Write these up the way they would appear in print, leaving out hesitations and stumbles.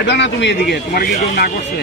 আইবা না তুমি এদিকে, তোমার কি কেউ না করছে?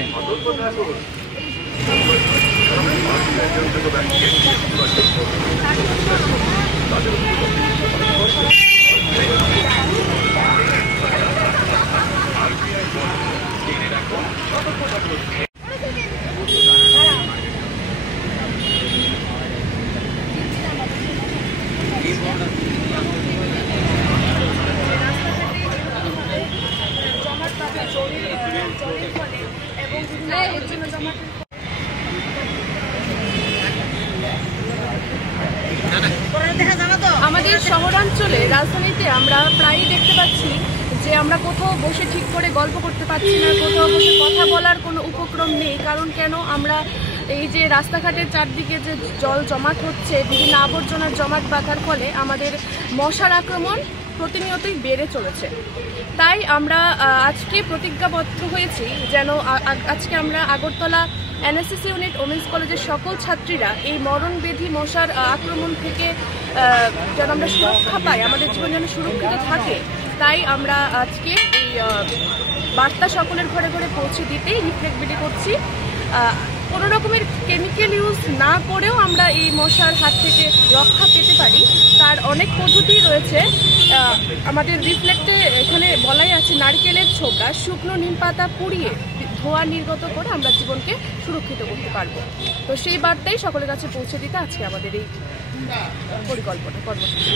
আমাদের শহরাঞ্চলে রাজধানীতে আমরা প্রায়ই দেখতে পাচ্ছি যে আমরা কোথাও বসে ঠিক করে গল্প করতে পারছি না, কোথাও বসে কথা বলার কোনো উপক্রম নেই। কারণ কেন, আমরা এই যে রাস্তাঘাটের চারদিকে যে জল জমাট হচ্ছে, বিভিন্ন আবর্জনার জমাট বাঁধার ফলে আমাদের মশার আক্রমণ প্রতিনিয়তই বেড়ে চলেছে। তাই আমরা আজকে প্রতিজ্ঞাবদ্ধ হয়েছি যেন আজকে আমরা আগরতলা এনএসএস ইউনিট ওমেন্স কলেজের সকল ছাত্রীরা এই মরণবেধি মশার আক্রমণ থেকে যেন আমরা সুরক্ষা পাই, আমাদের জীবন যেন সুরক্ষিত থাকে। তাই আমরা আজকে এই বার্তা সকলের ঘরে ঘরে পৌঁছে দিতেই রিফ্লেক্ট করছি। কোনো রকমের কেমিক্যাল ইউজ না করেও আমরা এই মশার হাত থেকে রক্ষা পেতে পারি, তার অনেক পদ্ধতি রয়েছে। আমাদের রিফ্লেক্টে এখানে বলাই আছে নারকেলের ছোবড়া, শুকনো নিম পাতা পুড়িয়ে ধোঁয়া নির্গত করে আমরা জীবনকে সুরক্ষিত করতে পারবো। তো সেই বার্তাই সকলের কাছে পৌঁছে দিতে আজকে আমাদের এই পরিকল্পনা কর্মসূচি।